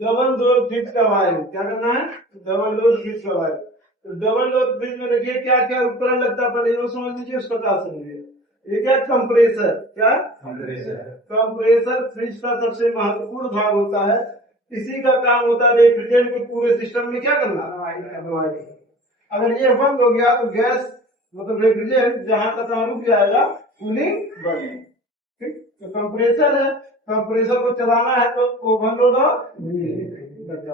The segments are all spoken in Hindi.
डबल डोर फ्रिज का वायर, क्या करना है? डबल डोर फ्रिज का वायर। तो डबल डोर फ्रिज में देखिए क्या क्या उपकरण लगता है, पहले वो समझ लीजिए, उसको बता समझिए। ये क्या? कंप्रेसर। क्या? कंप्रेसर फ्रिज का सबसे महत्वपूर्ण भाग होता है। इसी का काम होता है रेफ्रिजरेंट के पूरे सिस्टम में क्या करना? अगर ये बंद हो गया तो गैस मतलब रेफ्रिजरेंट जहां तक रुक जाएगा, कूलिंग बंद। ठीक, तो कंप्रेसर है, कंप्रेसर को चलाना है तो ओवरलोड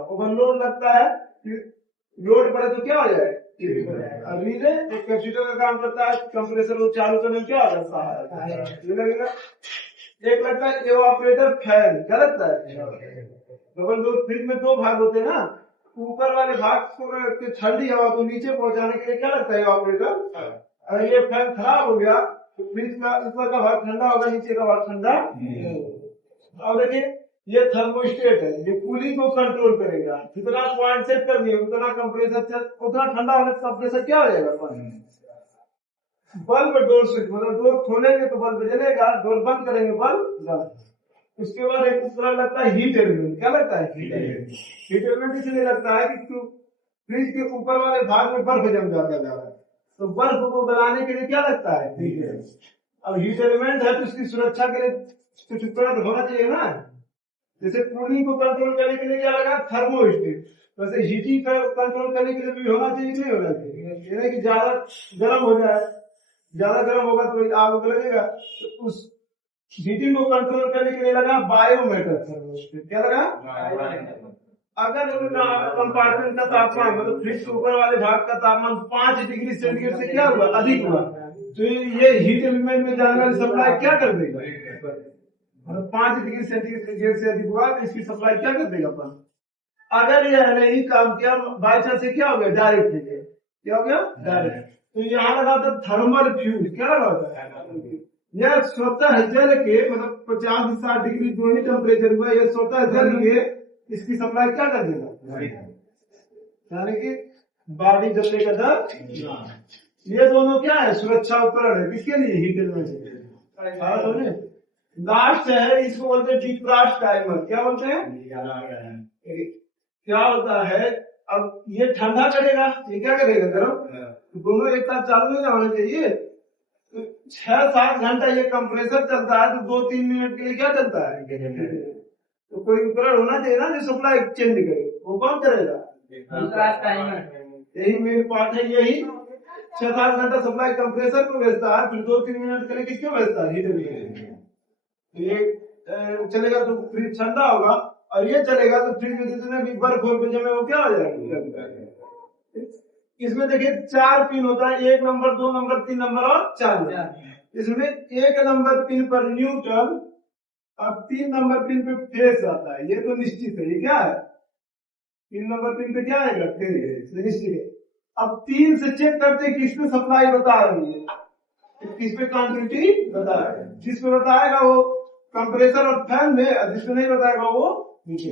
ओवरलोड लगता है, लोड पड़े तो क्या हो जाए? रिले एक कैपेसिटर का काम करता है, कंप्रेसर को चालू करने में क्या हो जाता है? एक लगता है इवापोरेटर फैन, क्या लगता है? डबल डोर फ्रिज में दो भाग होते हैं ना, ऊपर वाले भाग को ठंडी हवा को नीचे पहुंचाने के लिए क्या लगता है? इवापोरेटर। अगर ये फैन खराब हो गया तो फ्रिज का ऊपर का भाग ठंडा होगा, नीचे का भाग ठंडा। अब देखिए ये थर्मोस्टेट है, ये कूलिंग को कंट्रोल करेगा। जितना पॉइंट सेट कर दिए उतना कंप्रेसर उतना ठंडा होने से कंप्रेसर क्या हो जाएगा? बल्ब डोर स्विच, मतलब डोर खोलेंगे तो बल्ब जलेगा, डोर बंद करेंगे बल्ब जलेगा। उसके बाद एक उपकरण लगता है हीट एलिमेंट। क्या लगता है? हीट एलिमेंट इसलिए लगता है कि फ्रिज के ऊपर वाले भाग में बर्फ जम जाता है, तो बर्फ को गलाने के लिए क्या लगता है? Heat element. अब हीट एलिमेंट है तो उसकी सुरक्षा के लिए कुछ उपकरण होना चाहिए ना। जैसे कूलिंग को कंट्रोल करने के लिए क्या लगा? थर्मोस्टेट। वैसे हीटिंग को कंट्रोल करने के लिए भी होना चाहिए, नहीं होना चाहिए? यानी कि ज्यादा गर्म हो जाए, ज्यादा गर्म होगा तो आग लगेगा, तो उस हीटिंग को कंट्रोल करने के लिए लगा बायोमीटर थर्मोस्टेट। क्या लगा? अगर कंपार्टमेंट का तापमान मतलब फ्रिज के ऊपर वाले भाग का तापमान 5 डिग्री सेंटीग्रेड से क्या हुआ? अधिक हुआ, तो ये हीट एलिमेंट में जाने वाली सप्लाई क्या कर देगा? मतलब 5 डिग्री सेंटीग्रेड से अधिक हुआ तो इसकी सप्लाई क्या कर देगा अपन? अगर यह नहीं काम किया बाई चांस से क्या हो गया? Direct heat. क्या हो गया? डायरेक्ट। तो यहाँ लगा था थर्मल फ्यूज। क्या लगा होता है? यह स्वतः जल के मतलब 50 से 60 डिग्री जो ही टेम्परेचर हुआ, यह स्वतः जल के इसकी सप्लाई क्या कर देगा? यानी कि बॉडी जलने का डर। ये दोनों क्या है? सुरक्षा उपकरण है। किसके लिए? Heat element. लास्ट है, इसको बोलते हैं डिफ्रॉस्ट टाइमर। क्या बोलते हैं? क्या होता है? अब ये ठंडा करेगा, ये क्या करेगा? गर्म। दोनों एक साथ चालू नहीं होना चाहिए। 6-7 घंटा ये कंप्रेसर चलता है, तो 2-3 मिनट के लिए क्या चलता है? तो कोई उपकरण होना चाहिए ना जो सप्लाई चेंज करे। वो कौन करेगा? यही मेन पार्ट है। यही 6-7 घंटा सप्लाई कंप्रेसर को भेजता है, फिर 2-3 मिनट के लिए किसको भेजता है? हीटर। ये चलेगा तो फ्रिज ठंडा होगा, और ये चलेगा तो फ्रिज में जितने भी बर्फ हो जमे वो क्या हो जाएगा? इसमें देखिए 4 पिन होता है, 1 नंबर, 2 नंबर, 3 नंबर और 4 नंबर। इसमें 1 नंबर पिन पर न्यूट्रल और 3 नंबर पिन पे फेस आता है। ये तो निश्चित है। ये क्या है? 3 नंबर पिन पे क्या आएगा? फेस, निश्चित है। अब 3 से चेक करते किसमें सप्लाई बता रही है, किस पे क्वांटिटी बता रहा है। जिस पे बताएगा वो कंप्रेसर और फैन में, जिसमें नहीं बताएगा वो नीचे।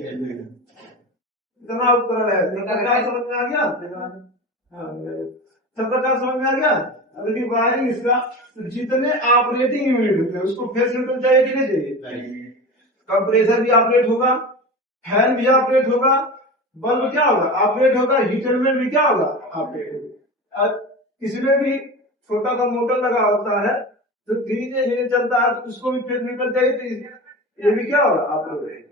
इतना उपकरण है। क्या समझ में आ गया? सबका क्या समझ में आ गया? अगर वायरिंग इसका, तो जितने ऑपरेटिंग यूनिट होते हैं उसको फेस न्यूट्रल चाहिए कि नहीं चाहिए? कंप्रेसर भी ऑपरेट होगा, फैन भी ऑपरेट होगा, बल्ब क्या होगा? ऑपरेट होगा, हीट एलिमेंट भी क्या होगा? ऑपरेट होगा। इसमें भी छोटा सा मोटर लगा होता है जो धीरे धीरे चलता है, तो उसको भी फेस न्यूट्रल चाहिए, तो ये भी क्या होगा? ऑपरेट।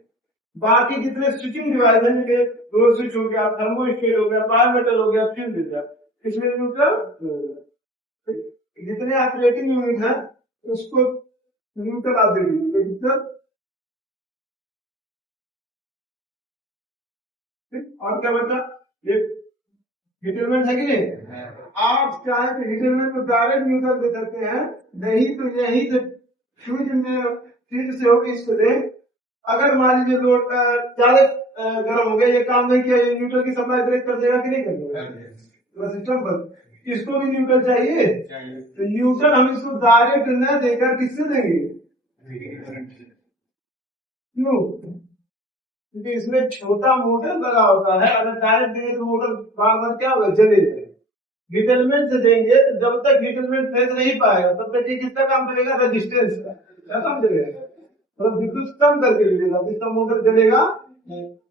बाकी जितने स्विचिंग डिवाइस है, 2 स्विच हो गया, थर्मोस्टेट हो गया, बायोमीटर हो गया, फ्यूज हो गया, इसमें न्यूट्रल। जितने ऑपरेटिंग यूनिट है उसको न्यूट्रल आप दे दीजिए। और क्या बचा? ये हीट एलिमेंट है कि नहीं? आप चाहे तो हीट एलिमेंट को डायरेक्ट न्यूट्रल दे सकते हैं, नहीं तो यही जो फ्यूज में फील्ड से होगी इसको दे। अगर मान लीजिए लोड ज्यादा गर्म हो गया, ये काम नहीं किया, ये न्यूट्रल की सप्लाई ब्रेक कर देगा कि नहीं कर देगा? सिस्टम पर इसको भी न्यूट्रल चाहिए, तो न्यूट्रल हम इसको डायरेक्ट न देकर किससे देंगे? क्यों? क्योंकि इसमें छोटा मोटर लगा होता है। अगर डायरेक्ट देंगे तो मोटर बार बार क्या होगा? जले जाए। हीट एलिमेंट से देंगे तो जब तक हीट एलिमेंट फेस नहीं पाएगा तब तक ये किसका काम करेगा? रेजिस्टेंस का। क्या काम करेगा? मतलब विद्युत कम करके मिलेगा, जिसका मोटर जलेगा।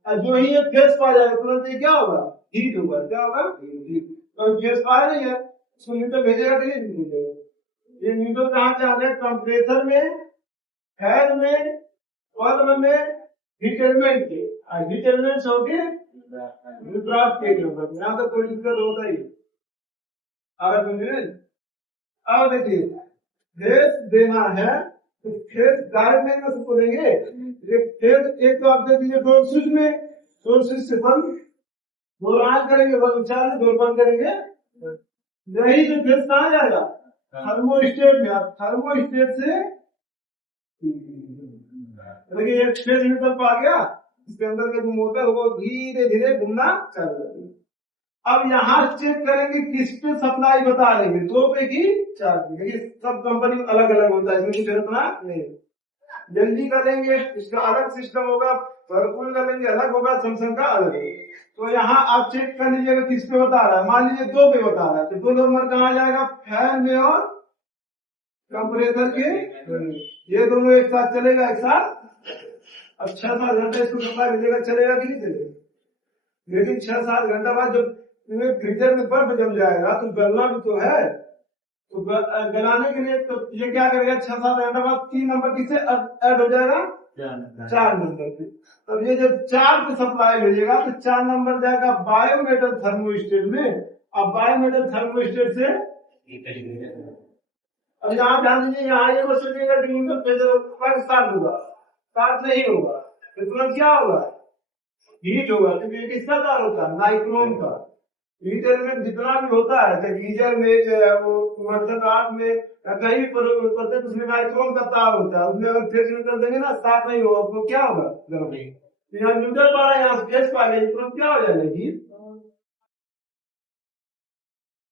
और जो ही ये फेस पा जाएगा तुरंत ये क्या होगा, हीट होगा। क्या होगा, हीट। तो फेस पा नहीं है, उसको न्यूट्रल भेजेगा कि नहीं भेजेगा। ये न्यूट्रल कहाँ से आ गया, कंप्रेसर में, फैन में, वाल्व में, हीट एलिमेंट के, और हीट एलिमेंट्स हो गए विपरात के ऊपर। यहाँ तो कोई दिक्कत होता ही। अब देखिए फेस देना है तो फेस डायरेक्ट में उसको देंगे। फेस एक तो आप दे दीजिए डोर स्विच में, डोर स्विच से बंद, डोर ऑन करेंगे, बंद चार डोर बंद करेंगे। यही जो फेस कहाँ जाएगा, थर्मोस्टेट में। आप थर्मोस्टेट से देखिए एक फेस न्यूट्रल पा गया, इसके अंदर के जो मोटर वो धीरे धीरे घूमना चालू करेंगे। अब यहाँ चेक करेंगे किस पे सप्लाई बता देंगे, 2 पे की 4 पे। ये सब कंपनी अलग अलग होता है, इसमें इतना नहीं। एलजी का लेंगे इसका अलग सिस्टम होगा, वर्लपूल का लेंगे अलग होगा, सैमसंग का अलग है। तो यहाँ आप चेक कर लीजिएगा किस पे बता रहा है। मान लीजिए 2 पे बता रहा है, तो 2 नंबर कहाँ जाएगा, फैन में और कंप्रेसर के। ये दोनों एक साथ चलेगा, एक साथ। अब 6-7 घंटे इसको सप्लाई मिलेगा, चलेगा कि नहीं चलेगा। लेकिन 6-7 घंटे बाद जब फ्रीजर में बर्फ जम जाएगा तो गलना भी तो है, तो गलाने के लिए तो ये क्या करेगा, 6-7 घंटे बाद 3 नंबर किससे ऐड हो जाएगा, 4 नंबर पे। तब ये जब 4 पे सप्लाई भेजेगा तो 4 नंबर जाएगा बायोमेटल थर्मोस्टेट में। अब बायोमेटल थर्मोस्टेट से अब यहाँ ध्यान दीजिए, यहाँ ये बस सोचिएगा कि स्टार्ट होगा, स्टार्ट नहीं होगा तो तुरंत क्या होगा, हीट होगा। क्योंकि किसका तार होता है, नाइक्रोम का। हीट एलिमेंट जितना भी होता है, चाहे गीजर में, वो मर्सर में, कहीं पर उसमें नाइक्रोम का तार होता है। उसमें अगर फेस न्यूट्रल देंगे ना, स्टार्ट नहीं होगा, तो क्या होगा, गर्म। यहाँ न्यूट्रल पा रहा है, यहाँ फेस पा रहे, तुरंत क्या हो जाएगा, हीट